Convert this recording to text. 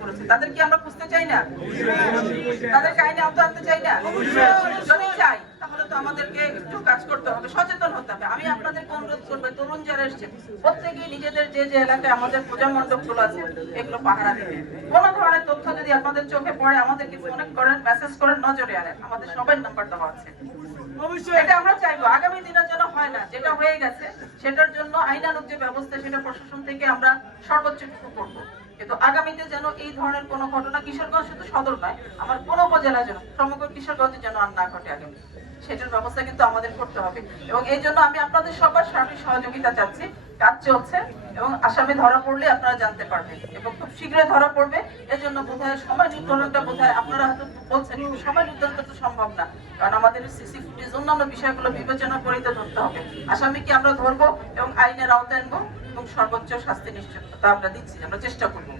করেছে, তাদেরকে আমরা খুঁজতে চাই না? তাদেরকে আইনে আওতা আনতে চাই না? যদি চাই তাহলে তো আমাদেরকে একটু কাজ করতে হবে, সচেতন হতে হবে। আমি আপনাদেরকে অনুরোধ করবো, তরুণ যারা এসছেন প্রত্যেকেই নিজেদের যে যে এলাকায় আমাদের পূজা মণ্ডপ গুলো আছে এগুলো পাহারা দিবে। কোন ধরনের তথ্য যদি আপনাদের চোখে পড়ে আমাদেরকে ফোন করেন, মেসেজ করেন, নজরে আনেন। আমাদের সবার নাম্বার দেওয়া আছে। এটা আমরা চাইবো আগামী দিনের জন্য হয় না, যেটা হয়ে গেছে সেটার জন্য আইনানুগ যে ব্যবস্থা সেটা প্রশাসন থেকে আমরা সর্বোচ্চটুকু করবো। কিন্তু আগামীতে যেন এই ধরনের কোনো ঘটনা কিশোরগঞ্জ শুধু সদর নয়, আমার কোনো উপজেলা যেন, সমগ্র কিশোরগঞ্জে যেন আর না ঘটে আগামী, সেটার ব্যবস্থা কিন্তু আমাদের করতে হবে। এবং এই জন্য আমি আপনাদের সবার সার্বিক সহযোগিতা চাচ্ছি। কাজ চলছে এবং আসামি ধরা পড়লে আপনারা জানতে পারবেন এবং খুব শীঘ্রই ধরা পড়বে। এই জন্য বোধহয় সময় নির্ধারণটা বোধহয় আপনারা হয়তো বলছেন, কিন্তু সময় নির্ধারণ তো সম্ভব না, কারণ আমাদের সিসি ফুটেজ অন্যান্য বিষয়গুলো বিবেচনা করে তো ধরতে হবে। আসামিকে আমরা ধরবো এবং আইনের আওতায় আনবো এবং সর্বোচ্চ শাস্তি নিশ্চিত আমরা দিচ্ছি, আমরা চেষ্টা করবো।